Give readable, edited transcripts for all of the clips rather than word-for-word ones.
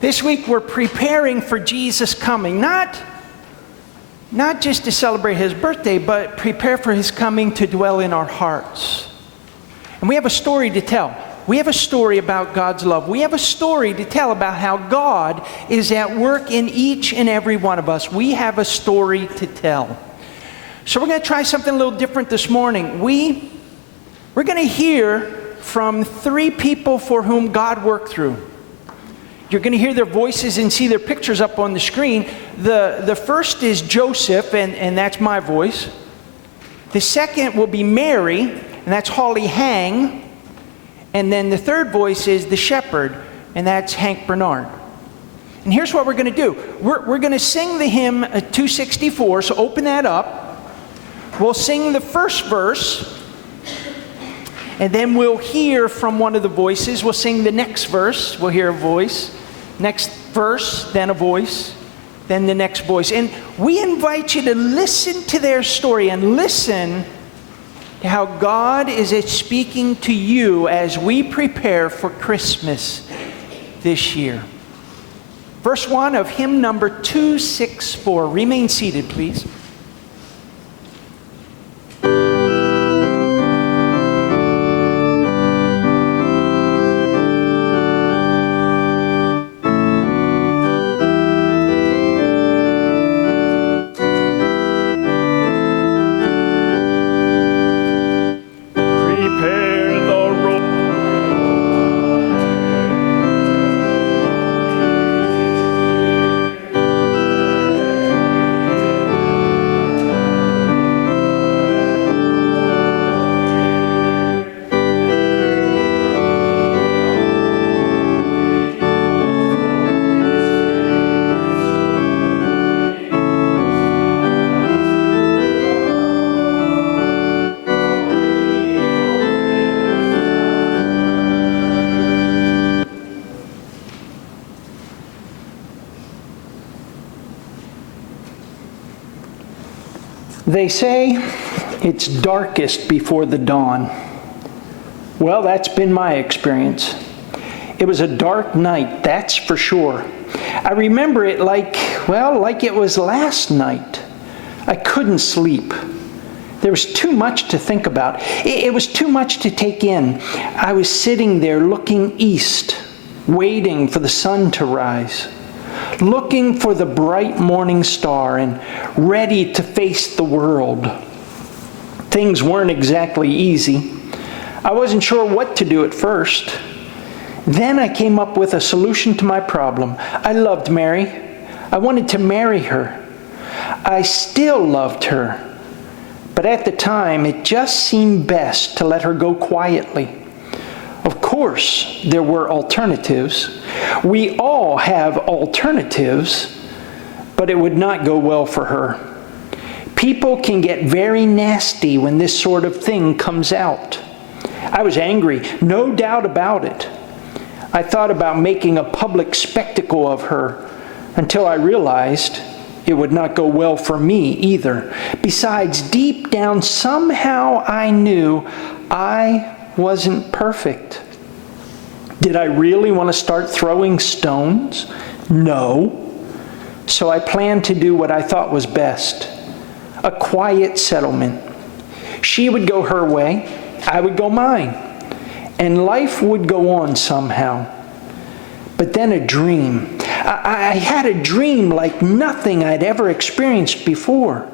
This week we're preparing for Jesus' coming, not just to celebrate his birthday, but prepare for his coming to dwell in our hearts. And we have a story to tell. We have a story about God's love. We have a story to tell about how God is at work in each and every one of us. We have a story to tell. So we're going to try something a little different this morning. We're going to hear from three people for whom God worked through. You're going to hear their voices and see their pictures up on the screen. The first is Joseph, and that's my voice. The second will be Mary, and that's Holly Hang. And then the third voice is the shepherd, and that's Hank Bernard. And here's what we're going to do. We're going to sing the hymn 264, so open that up. We'll sing the first verse, and then we'll hear from one of the voices. We'll sing the next verse. We'll hear a voice. Next verse, then a voice, then the next voice. And we invite you to listen to their story and listen to how God is speaking to you as we prepare for Christmas this year. Verse 1 of hymn number 264. Remain seated, please. They say it's darkest before the dawn. Well, that's been my experience. It was a dark night, that's for sure. I remember it like it was last night. I couldn't sleep. There was too much to think about. It was too much to take in. I was sitting there looking east, waiting for the sun to rise, looking for the bright morning star and ready to face the world. Things weren't exactly easy. I wasn't sure what to do at first. Then I came up with a solution to my problem. I loved Mary. I wanted to marry her. I still loved her. But at the time, it just seemed best to let her go quietly. Of course, there were alternatives. We all have alternatives, but it would not go well for her. People can get very nasty when this sort of thing comes out. I was angry, no doubt about it. I thought about making a public spectacle of her until I realized it would not go well for me either. Besides, deep down, somehow I knew I wasn't perfect. Did I really want to start throwing stones? No. So I planned to do what I thought was best. A quiet settlement. She would go her way, I would go mine. And life would go on somehow. But then a dream. I had a dream like nothing I'd ever experienced before.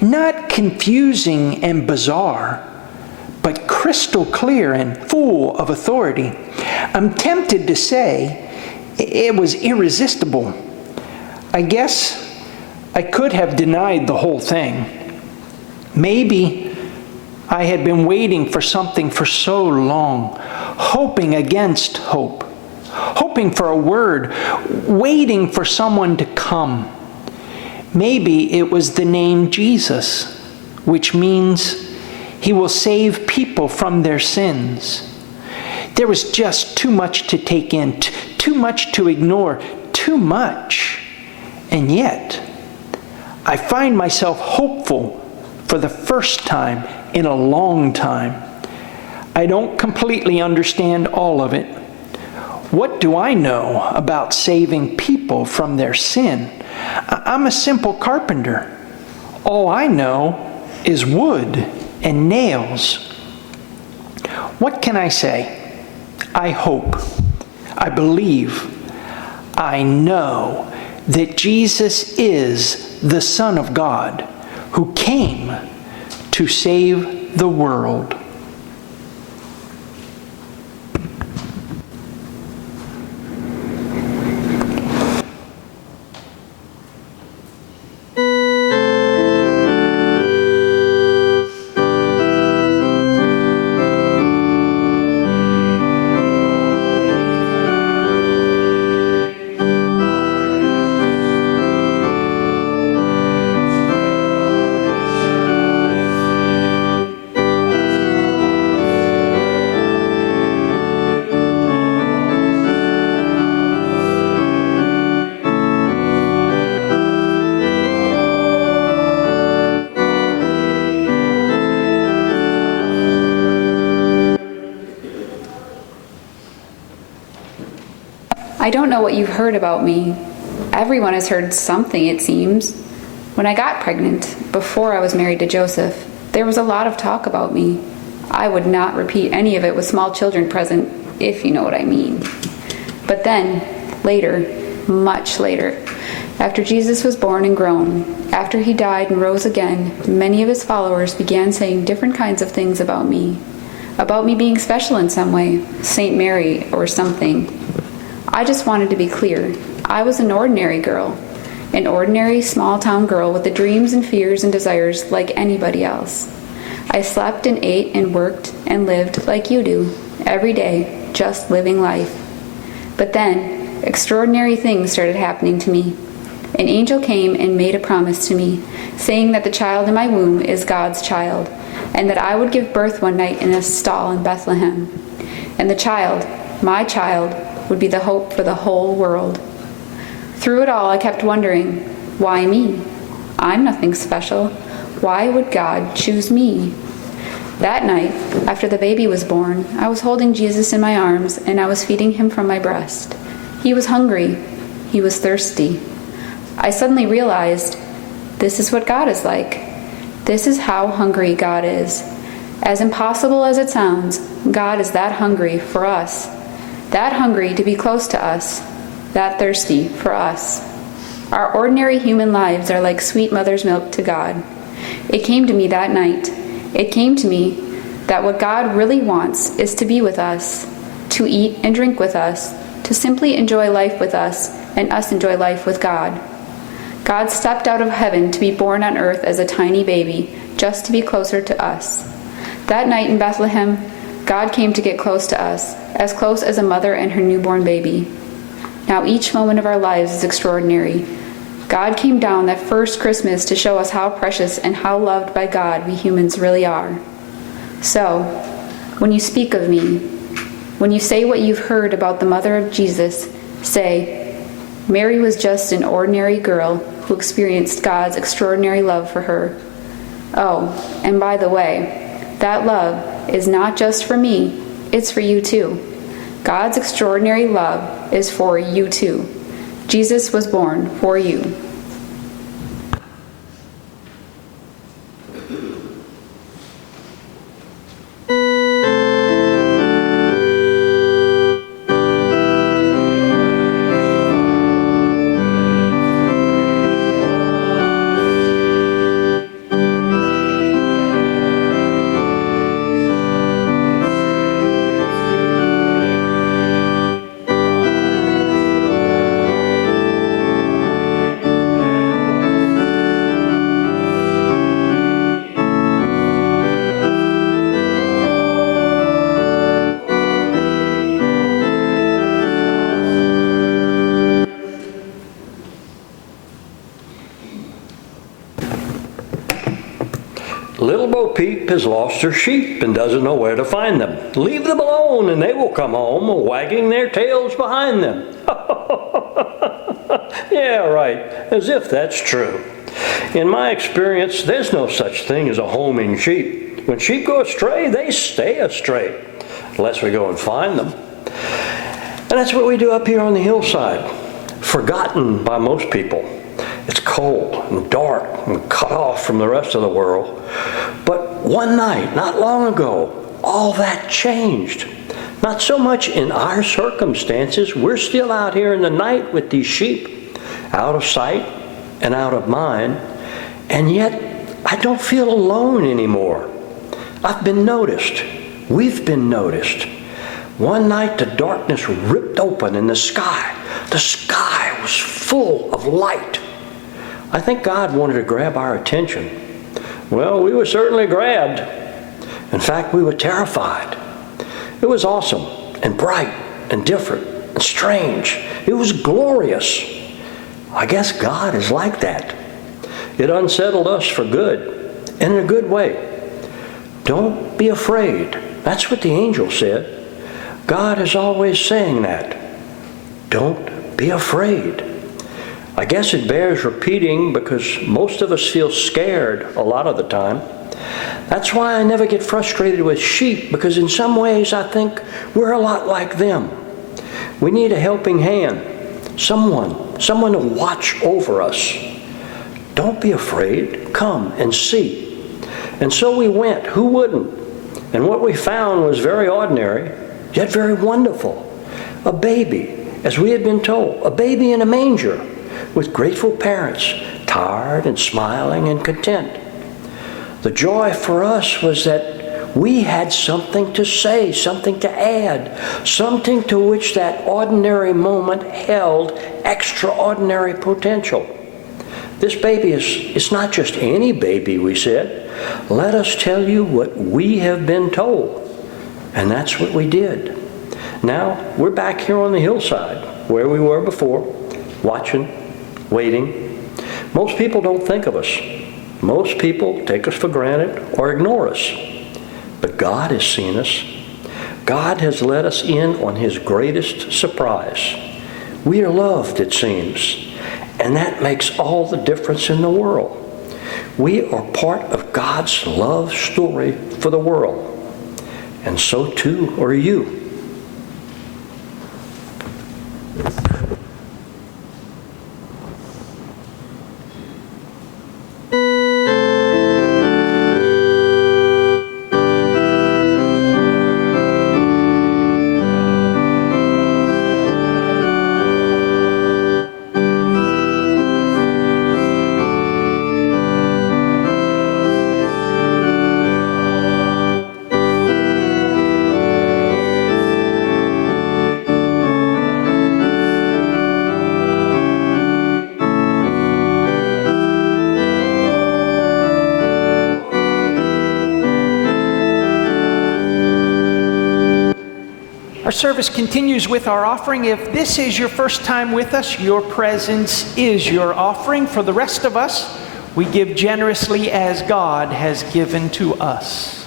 Not confusing and bizarre, but crystal clear and full of authority. I'm tempted to say it was irresistible. I guess I could have denied the whole thing. Maybe I had been waiting for something for so long, hoping against hope, hoping for a word, waiting for someone to come. Maybe it was the name Jesus, which means He will save people from their sins. There was just too much to take in, too much to ignore, too much. And yet, I find myself hopeful for the first time in a long time. I don't completely understand all of it. What do I know about saving people from their sin? I'm a simple carpenter. All I know is wood and nails. What can I say? I hope, I believe, I know that Jesus is the Son of God who came to save the world. I don't know what you've heard about me. Everyone has heard something, it seems. When I got pregnant, before I was married to Joseph, there was a lot of talk about me. I would not repeat any of it with small children present, if you know what I mean. But then, later, much later, after Jesus was born and grown, after he died and rose again, many of his followers began saying different kinds of things about me being special in some way, Saint Mary or something. I just wanted to be clear. I was an ordinary girl, an ordinary small-town girl with the dreams and fears and desires like anybody else. I slept and ate and worked and lived like you do, every day, just living life. But then, extraordinary things started happening to me. An angel came and made a promise to me, saying that the child in my womb is God's child, and that I would give birth one night in a stall in Bethlehem. And the child, my child, would be the hope for the whole world. Through it all, I kept wondering, why me? I'm nothing special. Why would God choose me? That night, after the baby was born, I was holding Jesus in my arms and I was feeding him from my breast. He was hungry. He was thirsty. I suddenly realized, this is what God is like. This is how hungry God is. As impossible as it sounds, God is that hungry for us. That hungry to be close to us, that thirsty for us. Our ordinary human lives are like sweet mother's milk to God. It came to me that night. It came to me that what God really wants is to be with us, to eat and drink with us, to simply enjoy life with us, and us enjoy life with God. God stepped out of heaven to be born on earth as a tiny baby, just to be closer to us. That night in Bethlehem, God came to get close to us, as close as a mother and her newborn baby. Now each moment of our lives is extraordinary. God came down that first Christmas to show us how precious and how loved by God we humans really are. So, when you speak of me, when you say what you've heard about the mother of Jesus, say, Mary was just an ordinary girl who experienced God's extraordinary love for her. Oh, and by the way, that love is not just for me, it's for you too. God's extraordinary love is for you too. Jesus was born for you. Little Bo Peep has lost her sheep and doesn't know where to find them. Leave them alone and they will come home, wagging their tails behind them. Yeah, right, as if that's true. In my experience, there's no such thing as a homing sheep. When sheep go astray, they stay astray, unless we go and find them. And that's what we do up here on the hillside, forgotten by most people. It's cold and dark and cut off from the rest of the world. But one night, not long ago, all that changed. Not so much in our circumstances. We're still out here in the night with these sheep, out of sight and out of mind. And yet, I don't feel alone anymore. I've been noticed. We've been noticed. One night, the darkness ripped open in the sky. The sky was full of light. I think God wanted to grab our attention. Well, we were certainly grabbed. In fact, we were terrified. It was awesome and bright and different and strange. It was glorious. I guess God is like that. It unsettled us for good, and in a good way. Don't be afraid. That's what the angel said. God is always saying that. Don't be afraid. I guess it bears repeating because most of us feel scared a lot of the time. That's why I never get frustrated with sheep, because in some ways I think we're a lot like them. We need a helping hand, someone to watch over us. Don't be afraid. Come and see. And so we went. Who wouldn't? And what we found was very ordinary, yet very wonderful. A baby, as we had been told, a baby in a manger with grateful parents, tired and smiling and content. The joy for us was that we had something to say, something to add, something to which that ordinary moment held extraordinary potential. This baby is not just any baby, we said. Let us tell you what we have been told. And that's what we did. Now, we're back here on the hillside, where we were before, watching, waiting. Most people don't think of us. Most people take us for granted or ignore us. But God has seen us. God has let us in on His greatest surprise. We are loved, it seems. And that makes all the difference in the world. We are part of God's love story for the world. And so too are you. Our service continues with our offering. If this is your first time with us, your presence is your offering. For the rest of us, we give generously as God has given to us.